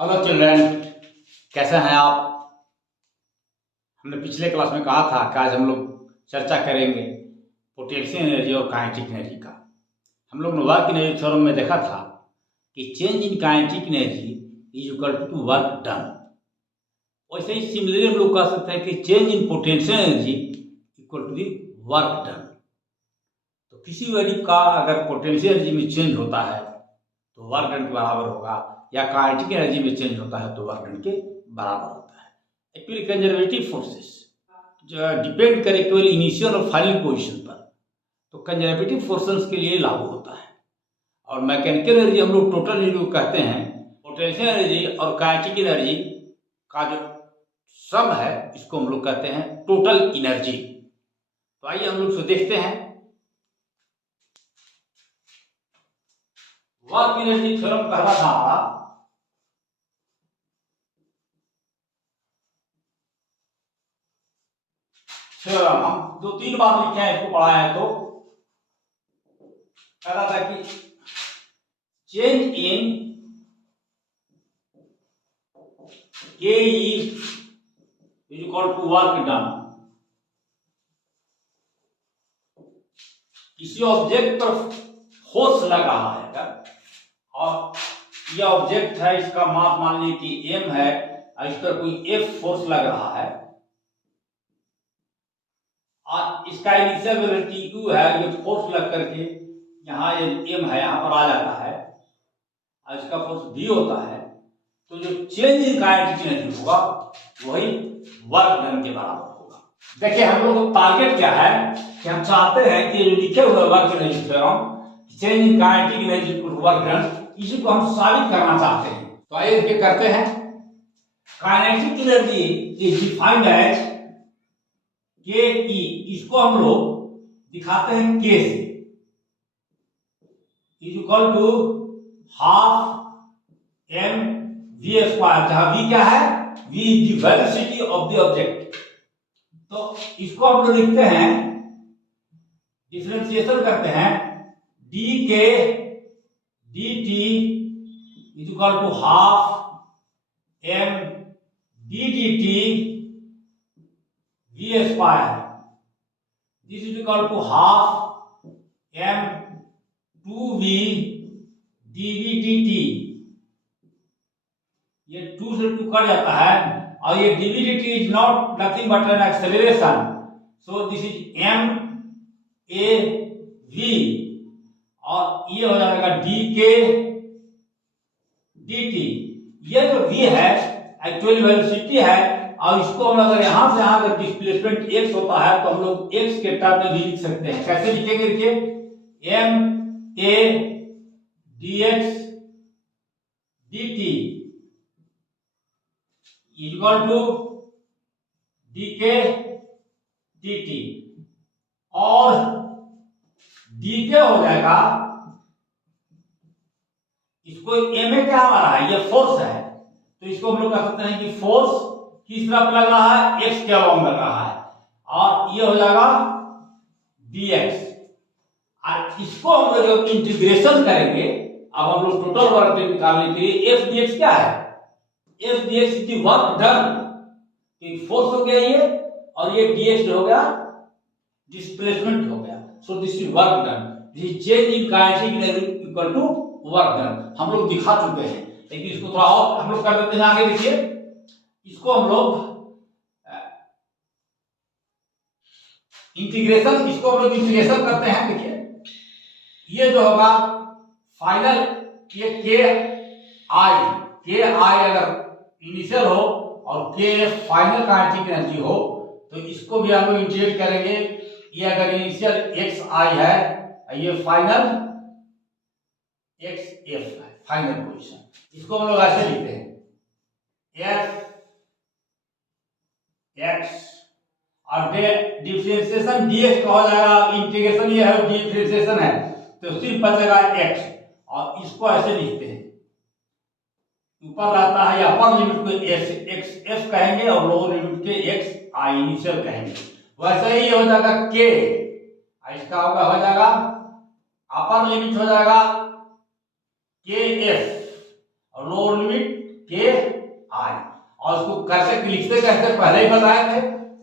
Hello children, कैसे हैं आप। हमने पिछले क्लास में कहा था कि आज हम लोग चर्चा करेंगे पोटेंशियल एनर्जी और काइनेटिक एनर्जी का। हम लोग ने वर्क एनर्जी थ्योरम में देखा था कि change in kinetic energy is equal to work done. वैसे ही सिमिलरली हम लोग कह सकते हैं कि change in potential energy equal to the work done. तो किसी वैल्यू का अगर पोटेंशियल एनर्जी में चेंज होता है तो वर्क डन के बराबर होगा, या काइनेटिक एनर्जी में चेंज होता है तो वर्क डन के बराबर होता है। एक्चुअली कंजर्वेटिव फोर्सेस डिपेंड करे केवल इनिशियल और फाइनल पोजीशन पर, तो कंजर्वेटिव फोर्सेस के लिए लागू होता है। और मैकेनिकल एनर्जी हम लोग टोटल एनर्जी को कहते हैं। पोटेंशियल एनर्जी और काइनेटिक एनर्जी का जो सम है इसको हम लोग कहते हैं टोटल एनर्जी। तो आइए हम लोग इसको देखते हैं। वर्क एनर्जी थ्योरम पहला था थ्योरम, हम 2-3 बार लिखे हैं, इसको पढ़ा है। तो कहता था कि change in K is equal to work done. किसी ऑब्जेक्ट पर फोर्स लग रहा है और यह ऑब्जेक्ट है, इसका मास मान लीजिए कि m है और इस पर कोई F फोर्स लग रहा है और इसका इनिशियल वेलोसिटी u है। ये फोर्स लग करके यहाँ ये m है, यहाँ पर आ जाता है और इसका फोर्स v होता है। तो जो चेंज इन काइनेटिक एनर्जी होगा वही वर्क डन के बराबर होगा। देखिए हम लोग का टारगेट क्या है कि हम चाहते हैं कि जो लिखे हुए work energy theorem change in kinetic energy equal to work done, इसी को हम साबित करना चाहते हैं। तो आइए इसके करते हैं। Kinetic energy is defined as K E, इसको हम लोग दिखाते हैं के से, is equal to half m v square, जहां वी क्या है, v is the velocity of the object. तो इसको हम लोग लिखते हैं, डिफरेंशिएशन करते हैं, d K d t is equal to half m d d t v square, this is equal to half m two v d v d t. ये 2 से 2 कट जाता है और ये dvdt is not nothing but an acceleration, so this is m a v और ये हो जाएगा dk dt। ये जो v है एक्चुअल वेलोसिटी है और इसको हम अगर यहां से यहां अगर डिस्प्लेसमेंट x होता है तो हम लोग x के टर्म में भी लिख सकते हैं। कैसे लिखेंगे, देखिए m a dx dt equal to d K dt और डीके हो जाएगा, इसको m में क्या आ रहा है, ये फोर्स है, तो इसको हम लोग कह सकते हैं कि फोर्स किस तरफ लग रहा है, x के अलोंग लग रहा है और ये हो जाएगा dx। और इसको हम लोग जब इंटीग्रेशन करेंगे, अब हम लोग टोटल वर्क निकालने के लिए f dx क्या है, f dx is work done, force हो गया ये और ये dx हो गया डिस्प्लेसमेंट हो गया। So this is work done, this is change in kinetic energy equal to work done. हम लोग दिखा चुके हैं, लेकिन इसको थोड़ा और हम लोग कर देते हैं आगे। देखिए इसको हम लोग इंटीग्रेशन, इसको हम लोग इंटीग्रेशन करते हैं। देखिए ये जो होगा फाइनल, ये के आई अगर इनिशियल हो और के फाइनल काइनेटिक एनर्जी हो तो इसको भी हम लोग इंटीग्रेट करेंगे। ये अगर इनिशियल एक्स आई है, ये फाइनल एक्स एफ है, फाइनल पोजीशन। इसको हम लोग ऐसे लिखते हैं एफ एक्स और डिफरेंशिएशन डीएक्स का हो जाएगा, इंटीग्रेशन ये है डिफरेंशिएशन है तो सिर्फ बचेगा एक्स और इसको ऐसे लिखते हैं, ऊपर रहता है या अपर लिमिट को एक्स एफ कहेंगे और लोअर लिमिट के एक्स आई इनिशियल कहेंगे। वैसे ही हो जाएगा के, इसका होगा हो जाएगा अपर लिमिट हो जाएगा के एफ और लोअर लिमिट के आई, और उसको कैसे लिखते कैसे पहले ही बताए थे,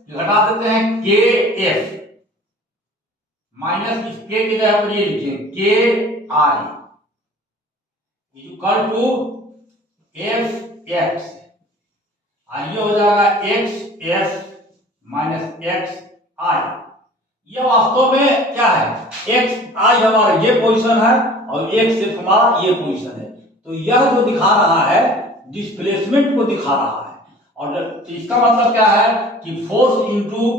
घटा देते हैं के एफ माइनस इस के की जगह पर ये लिखें के I equal to f x, और ये हो जाएगा एक्स एस माइनस एक्स आई। ये वास्तव में क्या है, एक्स आई हमारा ये पोजीशन है और एक्स एफ हमारा ये पोजीशन है। तो यह जो दिखा रहा है डिस्प्लेसमेंट को दिखा रहा है, और इसका मतलब क्या है कि फोर्स इनटू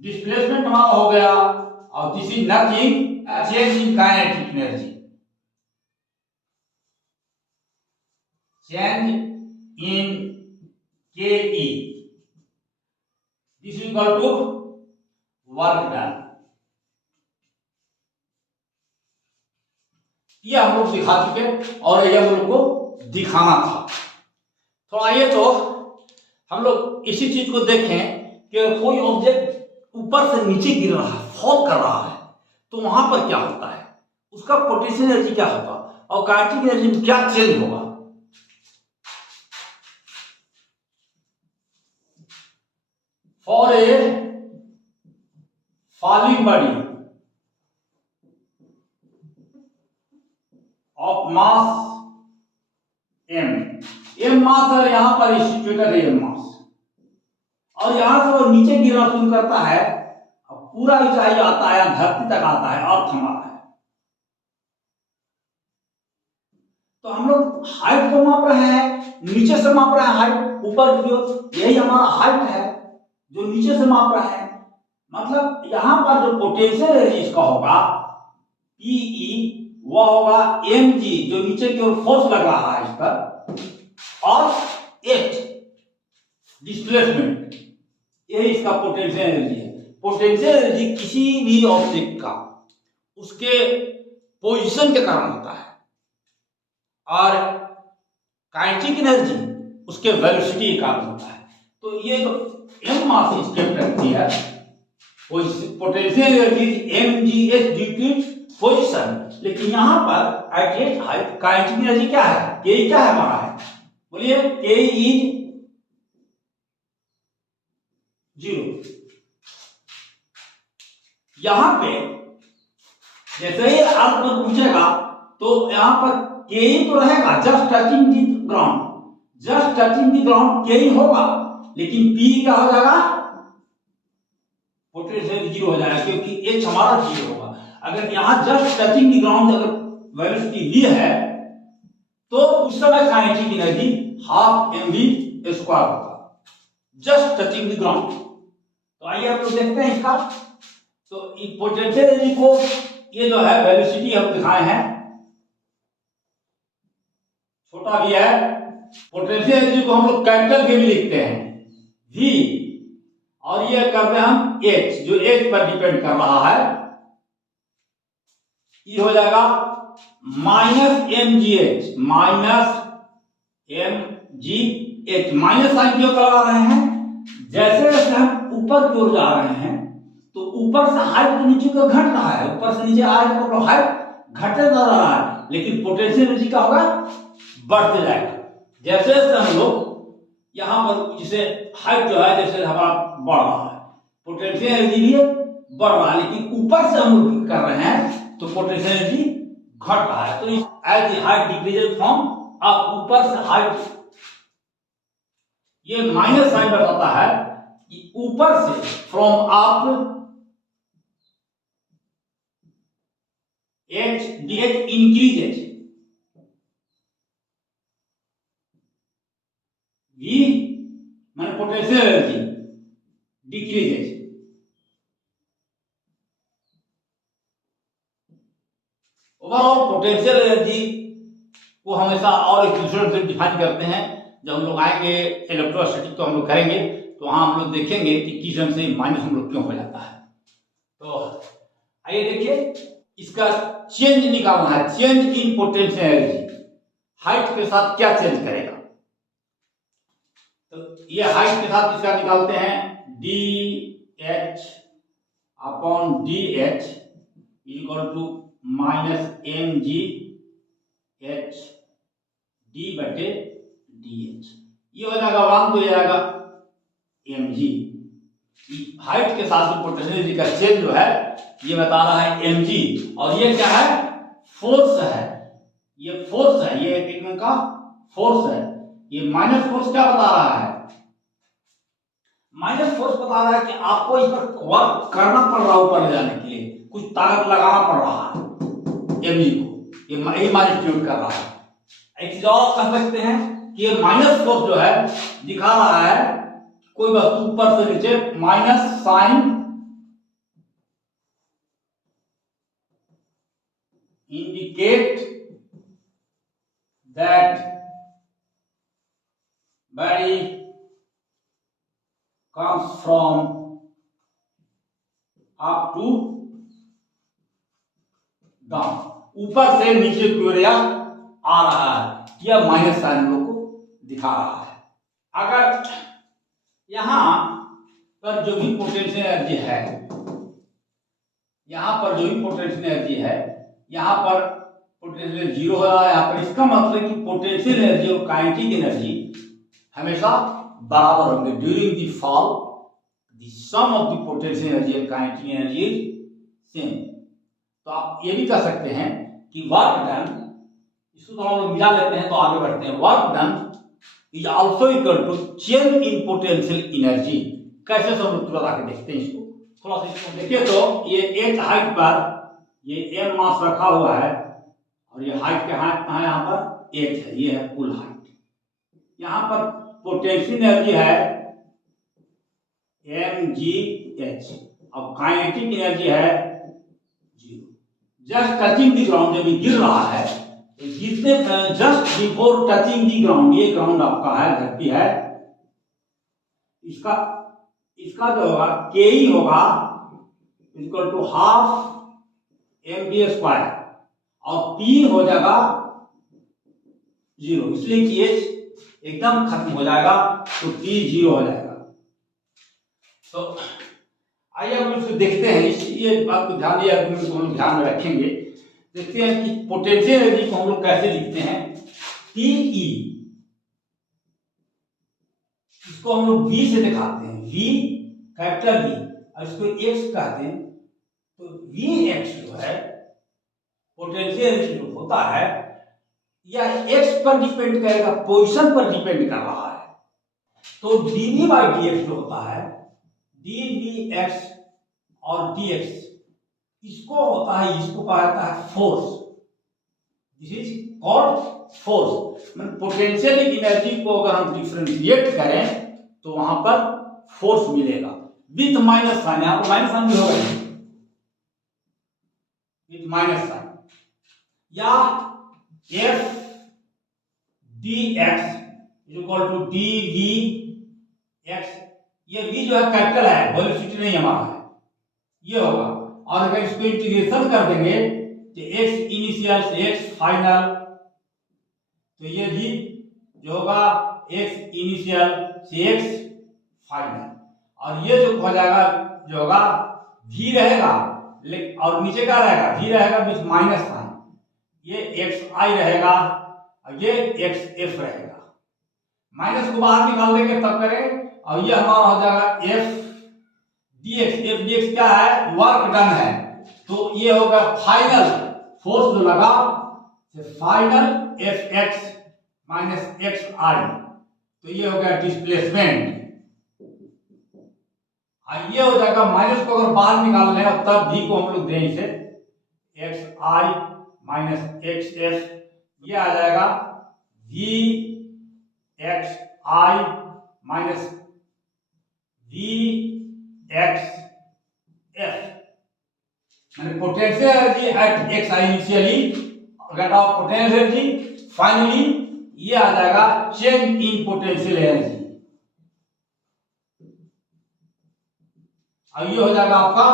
डिस्प्लेसमेंट हमारा हो गया, और this is nothing change in kinetic energy, change in K E, this is equal to work done. यह हम लोग दिखा चुके और यह हम लोग को दिखाना था। तो आइए तो हम लोग इसी चीज को देखें कि कोई ऑब्जेक्ट ऊपर से नीचे गिर रहा है, फॉल कर रहा है, तो वहां पर क्या होता है, उसका पोटेंशियल एनर्जी क्या होगा और काइनेटिक एनर्जी में क्या चेंज होगा। For a falling body of mass M mass है, यहां पर सिचुएटेड है एम मास, और यहां से वो नीचे गिरना शुरू करता है, पूरा ऊंचाई आता है, धरती तक आता है, अर्थ हमारा है। तो हम लोग हाइट को माप रहे हैं, नीचे से माप रहे हैं हाइट, ऊपर की ओर यही हमारा हाइट है जो नीचे से माप रहे हैं। मतलब यहां पर जो पोटेंशियल एनर्जी का होगा पीई, वह होगा mg जो नीचे की ओर फोर्स लग रहा है इस पर, और h डिस्प्लेसमेंट, यही इसका पोटेंशियल एनर्जी है। पोटेंशियल एनर्जी किसी भी ऑब्जेक्ट का उसके पोजीशन के कारण होता है, और काइनेटिक एनर्जी उसके वेलोसिटी के कारण होता है। तो ये जो m मास इसके रखती है, potential energy mgh due to position, लेकिन यहां पर at at height kinetic energy क्या है, के क्या है हमारा है, बोलिए के इज 0। यहां पे जैसे ही अर्थ पर पहुंचेगा तो यहां पर के ही तो रहेगा, just touching the ground, just touching the ground के ही होगा, लेकिन पी क्या हो जाएगा, पोटेंशियल 0 हो जाएगा, क्योंकि एच हमारा 0 होगा। अगर यहां जस्ट टचिंग द ग्राउंड अगर वेलोसिटी v है तो उस समय kinetic energy half mv square होगा, जस्ट टचिंग द ग्राउंड। तो आइए आप लोग देखते हैं इसका। तो पोटेंशियल एनर्जी को ये जो है वेलोसिटी हम दिखाए हैं, छोटा भी है, पोटेंशियल एनर्जी को हम लोग कैपिटल के भी लिखते हैं v, और ये करते हैं हम h जो h पर डिपेंड कर रहा है, ये हो जाएगा minus mgh, minus mgh, minus sign क्यों लगा रहे हैं, जैसे जैसे हम ऊपर की ओर जा रहे हैं तो ऊपर से हाइट तो नीचे को घट रहा है, ऊपर से नीचे आ रहे तो हाइट घटते जा रहा है, लेकिन पोटेंशियल एनर्जी क्या होगा, बढ़ते जाएगा। जैसे जैसे हम लोग यहां पर जैसे हाइट जो है जैसे हमारा बढ़ रहा है, पोटेंशियल एनर्जी भी बढ़ रहा है, लेकिन ऊपर से हम लोग कर रहे हैं तो पोटेंशियल एनर्जी घट रहा है। तो as the height decreases from up, ऊपर से हाइट, ये माइनस साइन बताता है कि ऊपर से from up h dh increases, v माने potential energy decreases, overall potential energy को हमेशा और एक दूसरे से डिफाइन करते हैं। जब हम लोग आएंगे इलेक्ट्रोस्टैटिक तो हम लोग करेंगे, तो वहां हम लोग देखेंगे कि किस ढंग से माइनस हम लोग क्यों हो जाता है। तो आइए देखिए, इसका चेंज निकालना है, change in potential energy, height के साथ क्या चेंज करेगा। तो ये हाइट के साथ इसका निकालते हैं, d h upon d h equal to minus m g h d बटे डी एच, ये हो जाएगा 1, तो ये आएगा एम जी। हाइट के साथ में पोटेंशियल एनर्जी का चेंज जो है ये बता रहा है एम जी, और ये क्या है, फोर्स है, ये फोर्स है, ये एक का फोर्स है। ये माइनस फोर्स क्या बता रहा है, माइनस फोर्स बता रहा है कि आपको इस पर वर्क करना पड़ रहा है, ऊपर ले जाने के लिए कुछ ताकत लगाना पड़ रहा है एमजी को, ये माइनस कर रहा है। एक चीज और कह सकते हैं कि ये माइनस फोर्स जो है दिखा रहा है कोई वस्तु ऊपर से नीचे minus sign indicate that body comes from up to down, ऊपर से नीचे की ओर आ रहा है, यह माइनस साइन लोग को दिखा रहा है। अगर यहां पर जो भी पोटेंशियल एनर्जी है, यहां पर जो भी पोटेंशियल एनर्जी है, यहां पर पोटेंशियल जीरो हो रहा है, यहां पर इसका मतलब कि पोटेंशियल एनर्जी और काइनेटिक एनर्जी हमेशा बराबर होंगे। During the fall the sum of the potential energy and kinetic energy is same. तो आप ये भी कह सकते हैं कि वर्क डन, इसको तो हम लोग मिला लेते हैं तो आगे बढ़ते हैं। Work done is also equal to change in potential energy. कैसे सब लोग बता के देखते हैं इसको, थोड़ा सा इसको देखिए। तो ये एच हाइट पर ये एम मास रखा हुआ है, और ये हाइट के हाइट कहाँ है, यहाँ पर एच है, ये है कुल हाइट। यहाँ पर पोटेंशियल एनर्जी है एम जी एच, और काइनेटिक एनर्जी है zero. Just touching the ground, जब ये गिर रहा है, जितने just before touching the ground, ये ग्राउंड आपका है, धरती है, इसका जो होगा के ही होगा equal to half m b square, और पी हो जाएगा जीरो, इसलिए कि एच एकदम खत्म हो जाएगा, तो पी जीरो हो जाएगा। तो आइए हम इसको देखते हैं, ये बात को ध्यान दिया हम लोग ध्यान में रखेंगे। देखते हैं कि पोटेंशियल एनर्जी को हम लोग कैसे लिखते हैं। टीई, इसको हम लोग वी से दिखाते हैं, वी कैपिटल वी, और इसको एक्स कहते हैं। तो वी एक्स जो है पोटेंशियल एनर्जी जो होता है, यह एक्स पर डिपेंड करेगा, पोजीशन पर डिपेंड कर रहा है। तो डीवी बाई डी एक्स जो होता है, डी एक्स और डी एक्स, इसको होता है, इसको कहा जाता है force. This is called force. मतलब पोटेंशियल एनर्जी को अगर हम डिफरेंशिएट करें तो वहां पर फोर्स मिलेगा विथ माइनस साइन, यहां पर माइनस साइन भी होगा, विथ माइनस साइन, या F d x equal to d v x. ये v जो है कैपिटल है, वेलोसिटी नहीं हमारा है, ये होगा। और अगर इसको इंटीग्रेशन कर देंगे तो x इनिशियल से x फाइनल, तो ये भी जो होगा x इनिशियल से x फाइनल, और ये जो हो जाएगा जो होगा v रहेगा, और नीचे क्या रहेगा, v रहेगा विथ माइनस साइन, ये xi रहेगा और ये xf रहेगा। माइनस को बाहर निकाल देंगे तब करें, और ये हमारा हो जाएगा F d x. F d x क्या है, वर्क डन है, तो ये होगा फाइनल फोर्स जो लगा, final F X minus X I, तो ये हो गया डिस्प्लेसमेंट। ये हो जाएगा, माइनस को अगर बाहर निकाल लें तब भी को हम लोग दें इसे X I minus X F, ये आ जाएगा V X I minus V X F, मैंने potential energy at X I initially, get of potential energy finally, ये आ जाएगा चेंज इन पोटेंशियल एनर्जी, और ये हो जाएगा आपका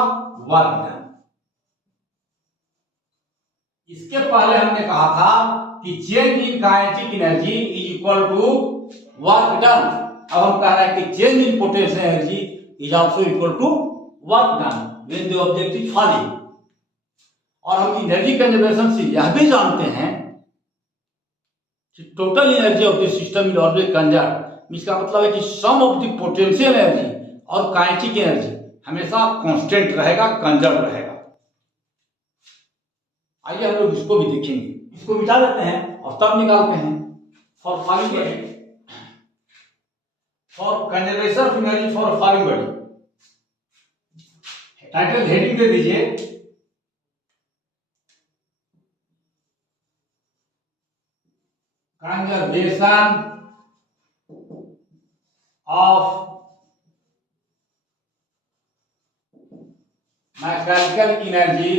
वर्क डन। इसके पहले हमने कहा था कि change in kinetic energy is equal to work done. अब हम कह रहे हैं कि change in potential energy is also equal to work done when the object is falling. और हम एनर्जी कंजर्वेशन से यह भी जानते हैं total energy of the system is always conserve. इसका मतलब है कि sum of the potential energy और काइनेटिक एनर्जी हमेशा कांस्टेंट रहेगा, कंजर्व रहेगा। आइए हम लोग इसको भी देखेंगे, इसको मिटा देते हैं और तब निकालते हैं। For falling body, for conservation of energy for falling body, title heading दे दीजिए conservation of mechanical energy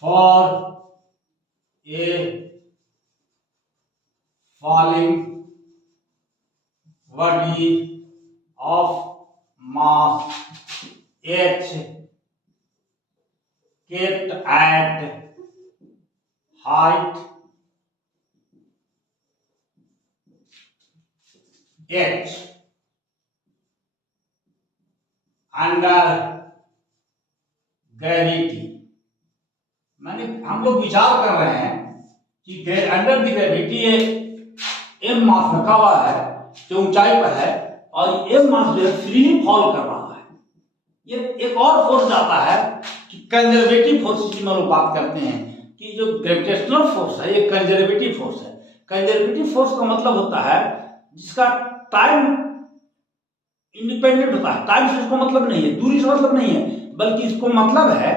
for a falling body of mass h kept at height h under gravity। माने हम लोग विचार कर रहे हैं कि अंडर द ग्रेविटी एम मास रखा हुआ है जो ऊंचाई पर है और एम मास जो है फ्रीली फॉल कर रहा है। ये एक और फोर्स आता है कि कंजर्वेटिव फोर्स की हम लोग बात करते हैं कि जो ग्रेविटेशनल फोर्स है ये कंजर्वेटिव फोर्स है। कंजर्वेटिव फोर्स का मतलब होता है जिसका टाइम इंडिपेंडेंट होता है, टाइम से इसको मतलब नहीं है, दूरी से मतलब नहीं है, बल्कि इसको मतलब है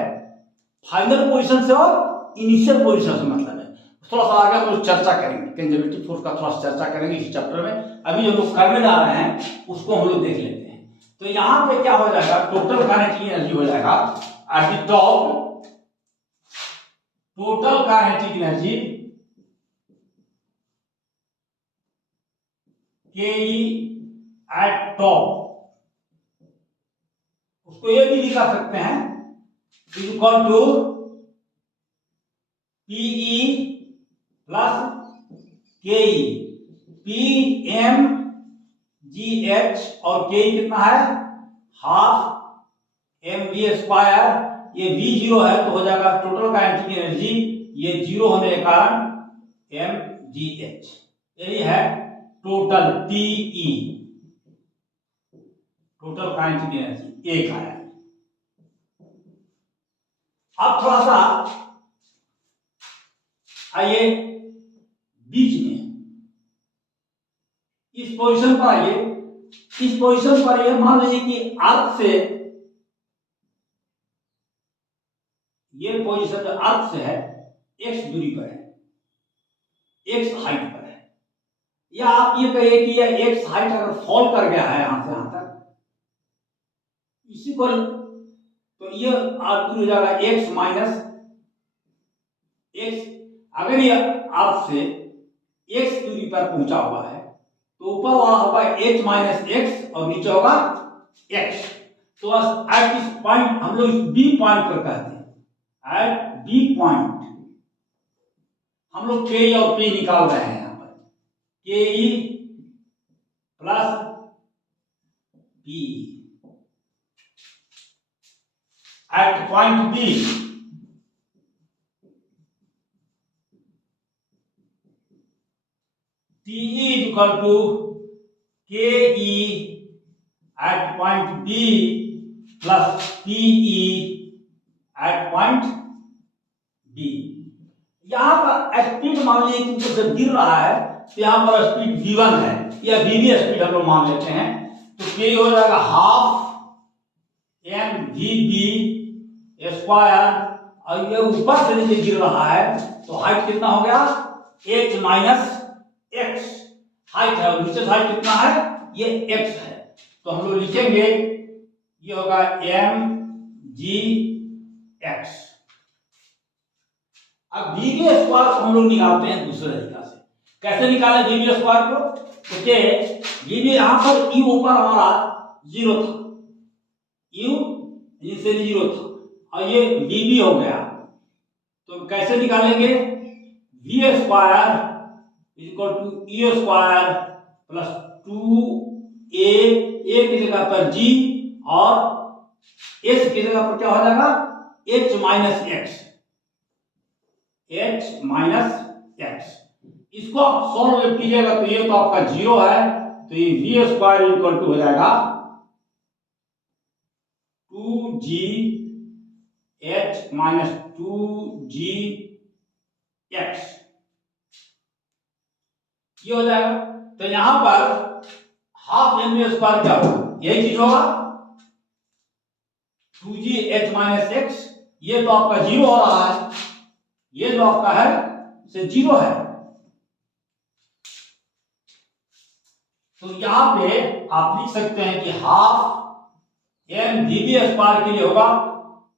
फाइनल पोजीशन से और इनिशियल पोजीशन से मतलब है। थोड़ा सा आगे हम लोग चर्चा करेंगे, कंजर्वेटिव फोर्स का थोड़ा सा चर्चा करेंगे इस चैप्टर में। अभी जो लोग करने जा रहे हैं उसको हम लोग देख लेते हैं। तो यहाँ पे क्या हो जाएगा, टोटल काइनेटिक एनर्जी हो जाएगा at the top, total kinetic energy K at top, उसको ये भी लिखा सकते हैं equal to PE plus K P m g h और के कितना है हाफ एम वी स्क्वायर। ये वी जीरो है तो हो जाएगा टोटल काइनेटिक एनर्जी, ये जीरो होने के कारण एम जी एच, यही है total TE, total kinetic energy एक आया। अब थोड़ा सा आइए बीच में इस पोजीशन पर आइए, इस पोजीशन पर ये मान लीजिए कि अर्थ से ये पोजीशन जो अर्थ से है एक्स दूरी पर है, एक्स हाइट पर है, या आप ये कहिए कि यह एक्स हाइट अगर फॉल कर गया है यहां से यहां तक इसी को, तो ये अर्थ दूरी हो जाएगा एक्स माइनस एक्स। अगर ये अर्थ से एक्स दूरी पर पहुंचा हुआ है तो ऊपर वाला होगा h माइनस एक्स और नीचे होगा x। तो एट दिस पॉइंट हम लोग इस बी पॉइंट पर कहते हैं, एट बी पॉइंट हम लोग के और पी निकाल रहे हैं। यहां पर K E plus P at point B, T is equal to KE at point B plus PE at point B। यहाँ पर स्पीड मान लीजिए कि जब गिर रहा है तो यहाँ पर स्पीड v1 है या v स्पीड हम लोग मान लेते हैं, तो K हो जाएगा half m v b square, और ये ऊपर से नीचे गिर रहा है तो हाइट कितना हो गया h माइनस एक्स हाइट है, और नीचे हाइट कितना है ये एक्स है। तो हम लोग लिखेंगे ये होगा एम जी एक्स। अब वी बी स्क्वायर को हम लोग निकालते हैं दूसरे तरीका से। कैसे निकाले वी बी स्क्वायर को, क्योंकि वी बी यहां पर यू ऊपर हमारा जीरो था, यू इनिशियली जीरो था और ये वी बी हो गया, तो कैसे निकालेंगे v square equal to E square plus 2a, A की जगह पर g और s की जगह पर क्या हो जाएगा h minus x, H minus x. इसको आप सॉल्व कीजिएगा तो ये तो आपका 0 है, तो ये वी स्क्वायर इक्वल टू हो जाएगा 2g h minus 2g x, ये हो जाएगा। तो यहां पर हाफ एम वी स्क्वायर क्या होगा, यही चीज होगा 2g एच माइनस एक्स। ये तो आपका 0 हो रहा है, ये जो आपका है से 0 है। तो यहां पे आप लिख सकते हैं कि half m v v square के लिए होगा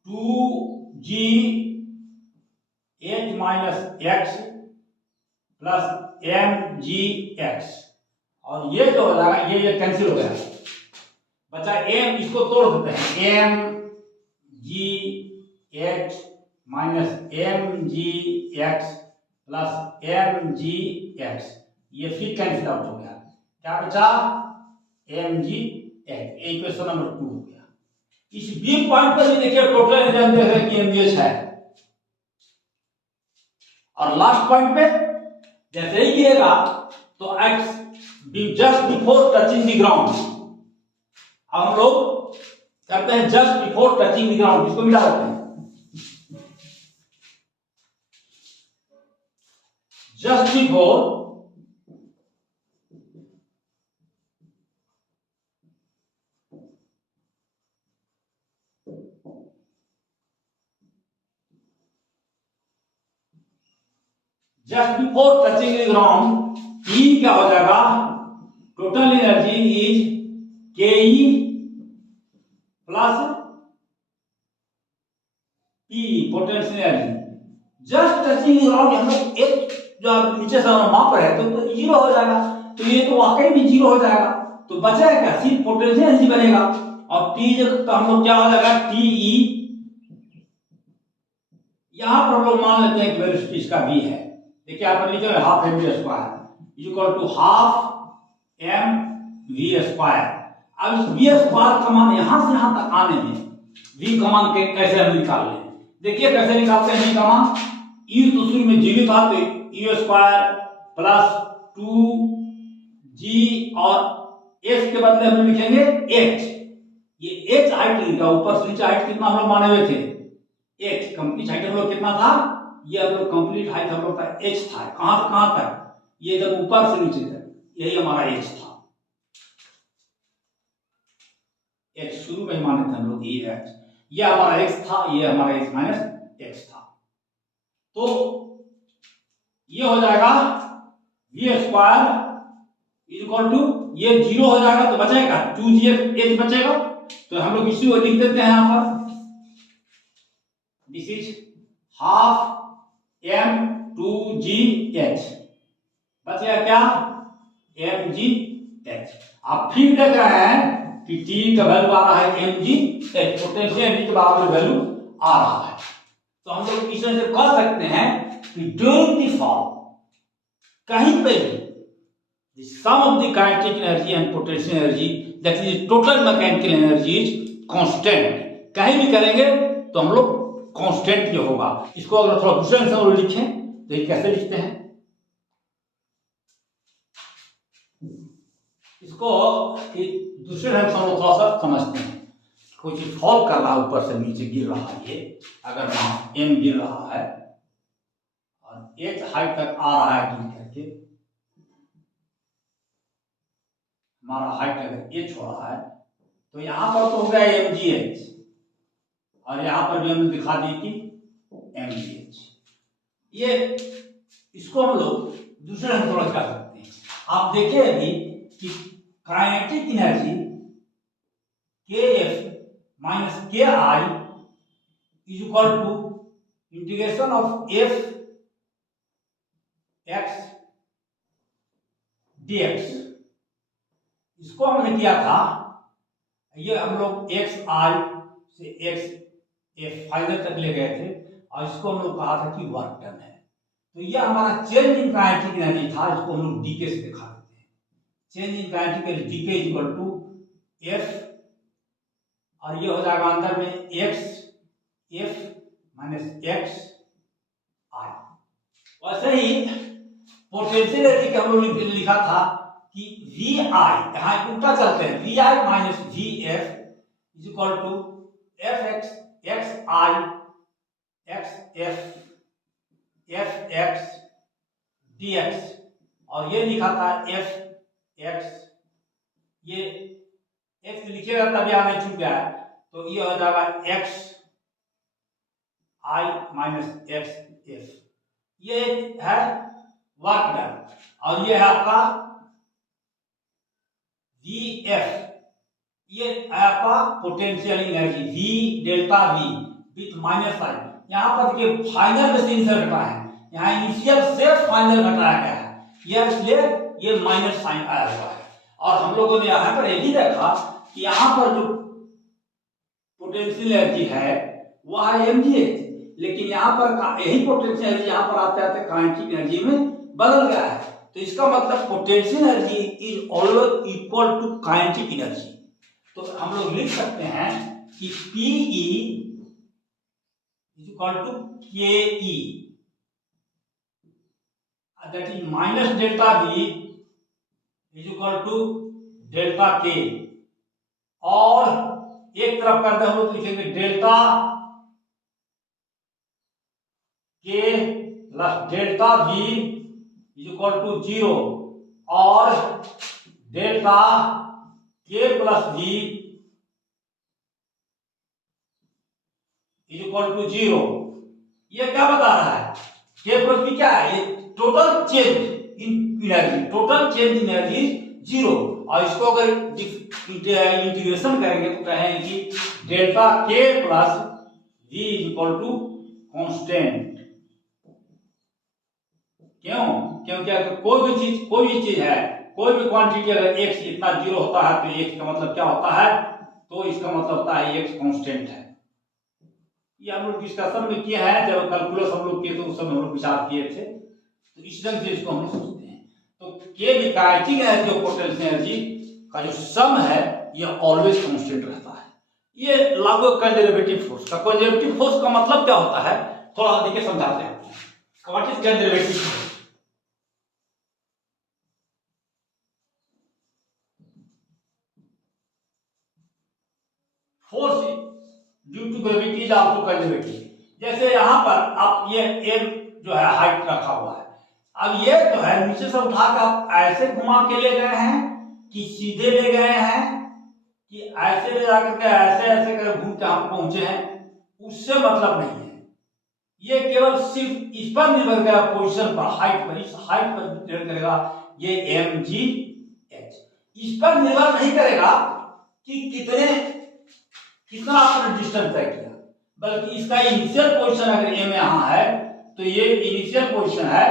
2g h minus x plus m g x, और ये जो हो जाएगा ये कैंसिल हो गया, बचा एम, इसको तोड़ देते हैं, m g h minus m g x plus m g x, ये फिर कैंसिल आउट हो गया, क्या बचा m g x. Equation number 2 हो गया। इस बी पॉइंट पर भी देखिए टोटल एनर्जी है कि एमजीएच है, और लास्ट पॉइंट पे जैसे ही गिरेगा तो X just before touching the ground, हम लोग करते हैं just before touching the ground, इसको मिला देते हैं just before touching the ground, E क्या हो जाएगा, total energy is K E plus P potential energy. Just touching the ground हम लोग एक जो आप नीचे से माप रहे तो 0 हो जाएगा, तो ये तो वाकई में 0 हो जाएगा, तो बचा क्या, सिर्फ पोटेंशियल एनर्जी बनेगा, और टी तो हम लोग क्या हो जाएगा टी ई, यहां पर हम लोग मान लेते हैं कि वेलोसिटी इसका v है। देखिए आप लिखे हुए half m v square equal to half m v square. अब इस वी स्क्वायर का मान यहां से यहां तक आने में v का मान कैसे हम निकाल लें, देखिए कैसे निकालते हैं v का मान। ई तो शुरू में 0 था, तो ई स्क्वायर प्लस 2g और x के बदले हम लिखेंगे h, ये h हाइट लिखा, ऊपर से नीचे हाइट कितना हम लोग माने हुए थे h, कंप्लीट हाइट हम लोग कितना था, ये हम लोग कंप्लीट हाइट हम लोग का h था, कहां से कहां तक, ये जब ऊपर से नीचे तक, यही हमारा h था, h शुरू में माने थे हम लोग ये h, ये हमारा x था, ये हमारा x माइनस x था, तो ये हो जाएगा v स्क्वायर इक्वल टू, ये 0 हो जाएगा तो बचेगा 2gh बचेगा, तो हम लोग इसी को लिख देते हैं यहां पर, this is half M 2gh, बचेगा क्या mgh। आप फिर देख रहे हैं कि t का वैल्यू आ रहा है mgh, पोटेंशियल एनर्जी के बराबर वैल्यू आ रहा है, तो हम लोग इस तरह से कह सकते हैं कि ड्यूरिंग द फॉल कहीं पे भी the sum of the kinetic energy and potential energy, that is total mechanical energy is constant, कहीं भी करेंगे तो हम लोग कांस्टेंट जो होगा, इसको अगर थोड़ा दूसरे ढंग से हम लिखें तो ये कैसे लिखते हैं, इसको दूसरे ढंग से हम लोग थोड़ा सा समझते हैं, कोई चीज फॉल कर रहा है, ऊपर से नीचे गिर रहा है, ये अगर m गिर रहा है और h हाइट तक आ रहा है गिर करके, हमारा हाइट अगर h हो रहा है तो यहां पर तो हो गया mgh, और यहां पर भी हमने दिखा दी कि mgh, ये इसको हम लोग दूसरे ढंग से समझ कर सकते हैं। आप देखिए अभी कि kinetic energy kf minus ki is equal to integration of f x dx, इसको हमने किया था, ये हम लोग x i से x f फाइनल तक ले गए थे, और इसको हम लोग कहा था कि वर्क डन है, तो ये हमारा चेंज इन काइनेटिक एनर्जी था, इसको हम लोग डीके से दिखा देते हैं, change in kinetic energy d K is equal to f, और ये हो जाएगा अंदर में x f minus x i, वैसे ही पोटेंशियल एनर्जी के हम लोग लिखा था कि वी आई, यहाँ उल्टा चलते हैं, v i minus v f is equal to f x x i x x d x, और ये लिखा था एफ एक्स, ये एक्स लिखिएगा तभी आगे छूट गया है, तो ये हो जाएगा x I minus X F, ये है वर्क डन, और ये है आपका वी एफ, ये है आपका potential energy v delta v with minus sign. यहाँ पर देखिए फाइनल में से इंसर्ट घटा है, यहाँ इनिशियल से फाइनल घटाया गया है, ये इसलिए ये माइनस साइन आया हुआ है। और हम लोगों ने यहाँ पर ये भी देखा कि यहाँ पर जो पोटेंशियल एनर्जी है वो है mgh, लेकिन यहाँ पर यही पोटेंशियल एनर्जी यहाँ पर आते आते काइनेटिक एनर्जी में बदल गया है, तो इसका मतलब potential energy is always equal to kinetic energy. तो हम लोग लिख सकते हैं कि Pe is equal to Ke, that is minus delta V is equal to delta K, और एक तरफ करते हम लोग लिखेंगे delta K plus delta V is equal to 0, और delta K plus V is equal to 0। ये क्या बता रहा है? K प्लस V क्या है? ये total change in energy, total change in energy 0, और इसको अगर इंटीग्रेशन करेंगे तो कहेंगे कि delta K plus V is equal to constant. क्यों? क्योंकि अगर कोई भी चीज है, कोई भी क्वांटिटी अगर x इतना 0 होता है तो x का मतलब क्या होता है? तो इसका मतलब होता है x कांस्टेंट है। ये हम लोग डिस्कशन में किए हैं, जब कैलकुलस हम लोग किए तो उस समय हम लोग विचार किए थे, तो इस ढंग से इसको हम लोग सोचते हैं। तो K भी काइनेटिक एनर्जी और पोटेंशियल एनर्जी का जो सम है ये ऑलवेज कांस्टेंट रहता है। ये लागू कंजर्वेटिव फोर्स का, कंजर्वेटिव फोर्स का मतलब क्या होता है थोड़ा देखिए समझाते हैं। What is conservative force? Force due to gravity is also conservative. जैसे यहां पर आप ये m जो है हाइट रखा हुआ है, अब ये जो है नीचे से उठाकर आप ऐसे घुमा के ले गए हैं कि सीधे ले गए हैं कि ऐसे ले जाकर के ऐसे ऐसे कर घूम के हम पहुंचे हैं, उससे मतलब नहीं है। ये केवल सिर्फ इस पर निर्भर करेगा, पोजीशन पर, हाइट पर, इस हाइट पर निर्भर करेगा ये mgh। इस पर निर्भर नहीं करेगा कि कितना आपने डिस्टेंस तय किया, बल्कि इसका इनिशियल पोजीशन अगर m यहां है तो ये इनिशियल पोजीशन है,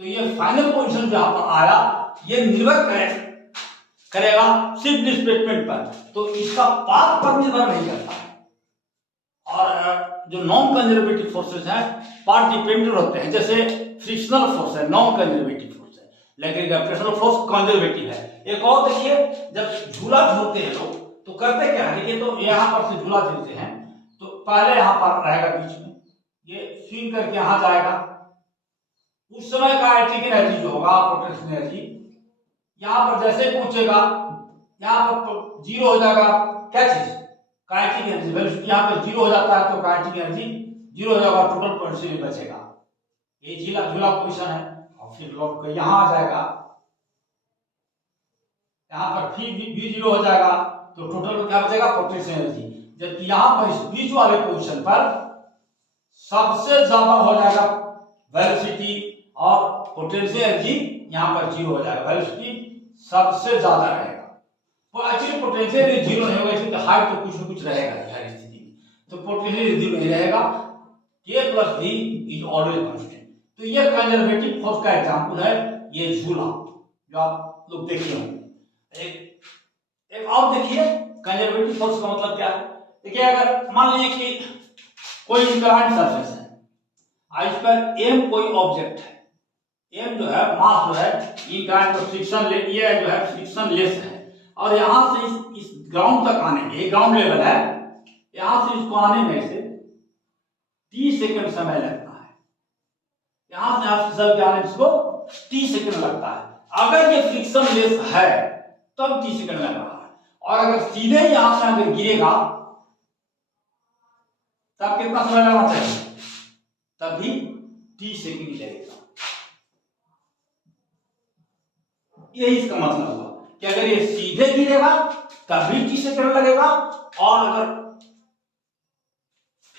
तो ये फाइनल पोजीशन जहां पर आया ये निर्भर करेगा सिर्फ डिस्प्लेसमेंट पर, तो इसका पाथ पर निर्भर नहीं करता है। और जो नॉन कंजर्वेटिव फोर्सेस हैं पाथ डिपेंडेंट होते हैं, जैसे फ्रिक्शनल फोर्स है नॉन कंजर्वेटिव फोर्स है, लेकिन ग्रेविटेशनल फोर्स कंजर्वेटिव है। एक और देखिए, जब झूला झूलते हैं लोग तो करते क्या है, देखिए तो यहाँ पर से झूला झूलते हैं तो पहले यहाँ पर रहेगा बीच में, ये स्विंग करके यहाँ जाएगा, उस समय काइनेटिक एनर्जी जो होगा पोटेंशियल एनर्जी यहाँ पर जैसे पहुंचेगा यहाँ पर 0 हो जाएगा। क्या चीज? काइनेटिक एनर्जी वेलोसिटी यहाँ पर 0 हो जाता है तो काइनेटिक एनर्जी 0 हो जाएगा, टोटल पोटेंशियल बचेगा। ये झूला पोजीशन है, और फिर लौट कर यहाँ आ जाएगा, यहाँ पर फिर भी 0 हो जाएगा, तो टोटल क्या बचेगा? Potential energy. जबकि यहाँ पर इस बीच वाले पोजीशन पर सबसे ज्यादा हो जाएगा वेलोसिटी, और पोटेंशियल एनर्जी यहाँ पर 0 हो जाएगा, वेलोसिटी सबसे ज्यादा रहेगा। तो एक्चुअली पोटेंशियल एनर्जी 0 नहीं होगा, इसलिए हाइट तो कुछ न कुछ रहेगा हर स्थिति में, तो पोटेंशियल एनर्जी नहीं रहेगा। K plus V is always constant. तो ये कंजर्वेटिव फोर्स का एग्जांपल है ये झूला जो आप लोग देखे होंगे। एक और देखिए कंजर्वेटिव फोर्स का मतलब क्या है। देखिए अगर मान लीजिए कि कोई इंक्लाइंड सरफेस है और इस पर m कोई ऑब्जेक्ट है, m जो है मास जो है इंक्लाइंड पर फ्रिक्शन ये जो है फ्रिक्शन लेस है, और यहां से इस ग्राउंड तक आने में, ये ग्राउंड लेवल है, यहां से इसको आने में से 30 सेकंड समय लगता है। यहाँ फिसल के आने इसको टी सेकंड लगता है। अगर ये फ्रिक्शन लेस है तब टी सेकंड लग रहा है, और अगर सीधे यहां से अगर गिरेगा तब कितना समय लगना चाहिए, तभी टी सेकंड लगेगा। यही इसका मतलब हुआ कि अगर ये सीधे गिरेगा तभी टी सेकंड लगेगा, और अगर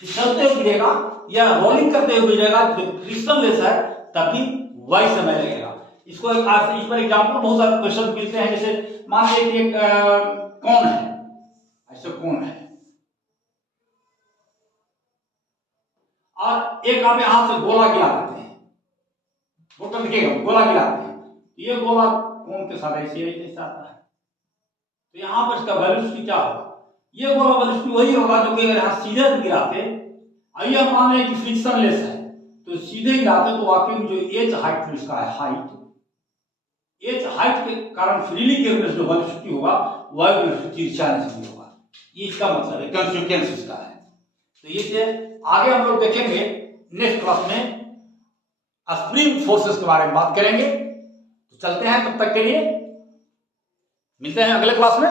फिसलते हुए गिरेगा या रोलिंग करते हुए गिरेगा जो फ्रिक्शन लेस है तभी वही समय लगेगा। इसको इस पर एग्जांपल बहुत सारे क्वेश्चन मिलते हैं। जैसे मान लीजिए कि एक कौन है, ऐसे कौन है और एक आप यहां से गोला गिरा देते हैं, बोतल दिखेगा गोला गिराते हैं, ये गोला कौन के साथ ऐसे आता है, तो यहां पर इसका वेलोसिटी क्या होगा, ये गोला वेलोसिटी वही होगा जो कि अगर यहां सीधे गिराते, आइए हम मान लें कि फ्रिक्शन लेस है तो सीधे गिराते तो वाकई में जो एच हाइट इसका है, एच हाइट के कारण फ्रीली गिरने से जो वेलोसिटी होगा वह वेलोसिटी रिचार्ज होगा। ये इसका मतलब है, कंसिक्वेंस इसका है। तो ये आगे हम लोग देखेंगे नेक्स्ट क्लास में स्प्रिंग फोर्सेस के बारे में बात करेंगे। तो चलते हैं, तब तक के लिए मिलते हैं अगले क्लास में।